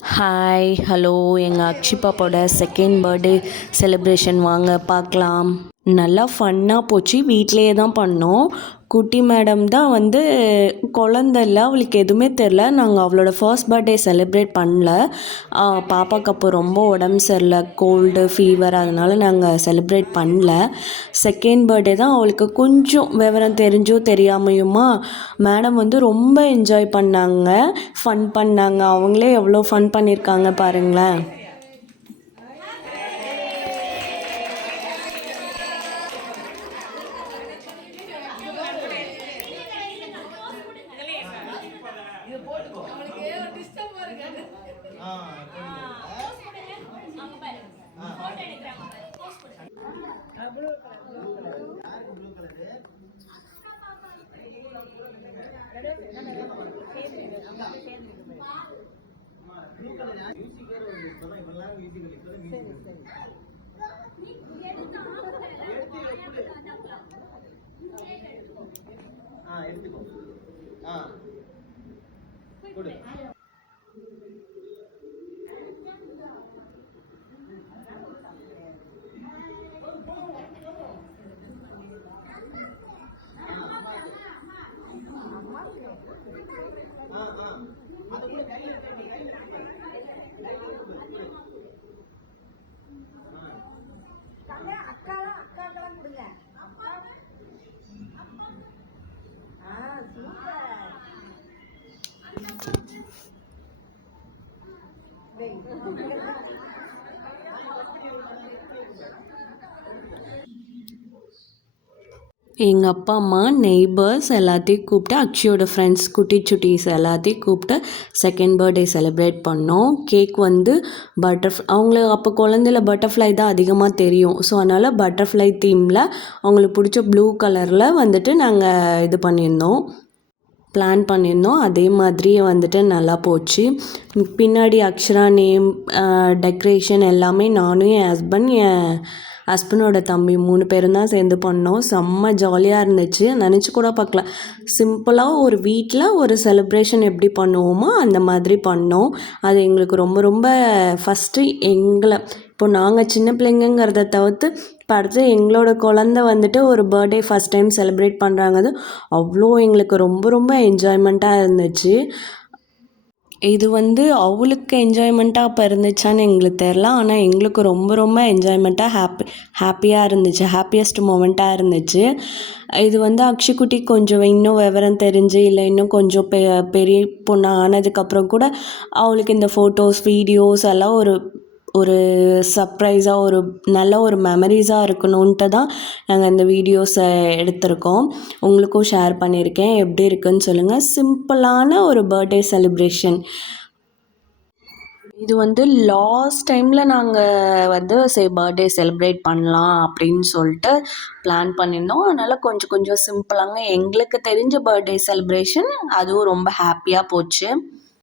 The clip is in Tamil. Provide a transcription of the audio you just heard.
ஹாய் ஹலோ எங்கள் அக்ஷி பாப்பாவோட செகண்ட் பர்த்டே செலிப்ரேஷன் வாங்க பார்க்கலாம். நல்லா ஃபன்னாக போச்சு. வீட்டிலையே தான் பண்ணோம். குட்டி மேடம் தான் வந்து குழந்த இல்லை, அவளுக்கு எதுவுமே தெரில. நாங்கள் அவளோட ஃபர்ஸ்ட் பர்த்டே செலிப்ரேட் பண்ணல. பாப்பாவுக்கு அப்போ ரொம்ப உடம்பு சரியில்லை, கோல்டு ஃபீவர், அதனால் நாங்கள் செலிப்ரேட் பண்ணல. செகண்ட் பர்த்டே தான் அவளுக்கு கொஞ்சம் விவரம் தெரிஞ்சோ தெரியாமையுமா மேடம் வந்து ரொம்ப என்ஜாய் பண்ணாங்க, ஃபன் பண்ணாங்க. அவங்களே எவ்வளோ ஃபன் பண்ணியிருக்காங்க பாருங்களேன். அக்காக்கெல்லாம் கொடுங்க. எங்கள் அப்பா அம்மா நெய்பர்ஸ் எல்லாத்தையும் கூப்பிட்டு, அக்ஷியோட ஃப்ரெண்ட்ஸ் குட்டி சுட்டீஸ் எல்லாத்தையும் கூப்பிட்டு செகண்ட் பர்த்டே செலிப்ரேட் பண்ணோம். கேக் வந்து அவங்களுக்கு அப்போ குழந்தையில பட்டர்ஃப்ளை தான் அதிகமாக தெரியும். ஸோ அதனால் பட்டர்ஃப்ளை தீமில் அவங்களுக்கு பிடிச்ச ப்ளூ கலரில் வந்துட்டு நாங்கள் இது பிளான் பண்ணியிருந்தோம். அதே மாதிரியே வந்துட்டு நல்லா போச்சு. பின்னாடி அக்ஷரா நேம், டெக்கரேஷன் எல்லாமே நானும் என் ஹஸ்பண்டோட தம்பி 3 பேரும் தான் சேர்ந்து பண்ணோம். செம்ம ஜாலியாக இருந்துச்சு. நினச்சி கூட பார்க்கல. சிம்பிளாக ஒரு வீட்டில் ஒரு செலிப்ரேஷன் எப்படி பண்ணுவோமோ அந்த மாதிரி பண்ணோம். அது எங்களுக்கு ரொம்ப ரொம்ப ஃபஸ்ட்டு இப்போ நாங்கள் சின்ன பிள்ளைங்கிறத தவிர்த்து இப்போ அடுத்து எங்களோட குழந்த வந்துட்டு ஒரு பர்த்டே ஃபஸ்ட் டைம் செலிப்ரேட் பண்ணுறாங்க. அவ்வளோ எங்களுக்கு ரொம்ப ரொம்ப என்ஜாய்மெண்ட்டாக இருந்துச்சு. இது வந்து அவளுக்கு என்ஜாய்மெண்ட்டாக அப்போ இருந்துச்சான்னு எங்களுக்கு தெரில. ஆனால் எங்களுக்கு ரொம்ப ரொம்ப என்ஜாய்மெண்ட்டாக ஹாப்பியாக இருந்துச்சு. ஹாப்பியஸ்ட் மூமெண்ட்டாக இருந்துச்சு. இது வந்து அக்ஷிக்குட்டி கொஞ்சம் இன்னும் விவரம் தெரிஞ்சு இல்லை இன்னும் கொஞ்சம் பெரிய பொண்ணு ஆனதுக்கப்புறம் கூட அவளுக்கு இந்த ஃபோட்டோஸ் வீடியோஸ் எல்லாம் ஒரு சர்ப்ரைஸாக நல்ல ஒரு மெமரிஸாக இருக்கணுன்ட்டு தான் நாங்கள் இந்த வீடியோஸை எடுத்திருக்கோம். உங்களுக்கும் ஷேர் பண்ணியிருக்கேன். எப்படி இருக்குன்னு சொல்லுங்கள். சிம்பிளான ஒரு பர்த்டே செலிப்ரேஷன். இது வந்து லாஸ்ட் டைமில் நாங்கள் வந்து பர்த்டே செலிப்ரேட் பண்ணலாம் அப்படின்னு சொல்லிட்டு பிளான் பண்ணியிருந்தோம். அதனால் கொஞ்சம் கொஞ்சம் சிம்பிளாங்க எங்களுக்கு தெரிஞ்ச பர்த்டே செலிப்ரேஷன் அதுவும் ரொம்ப ஹாப்பியாக போச்சு.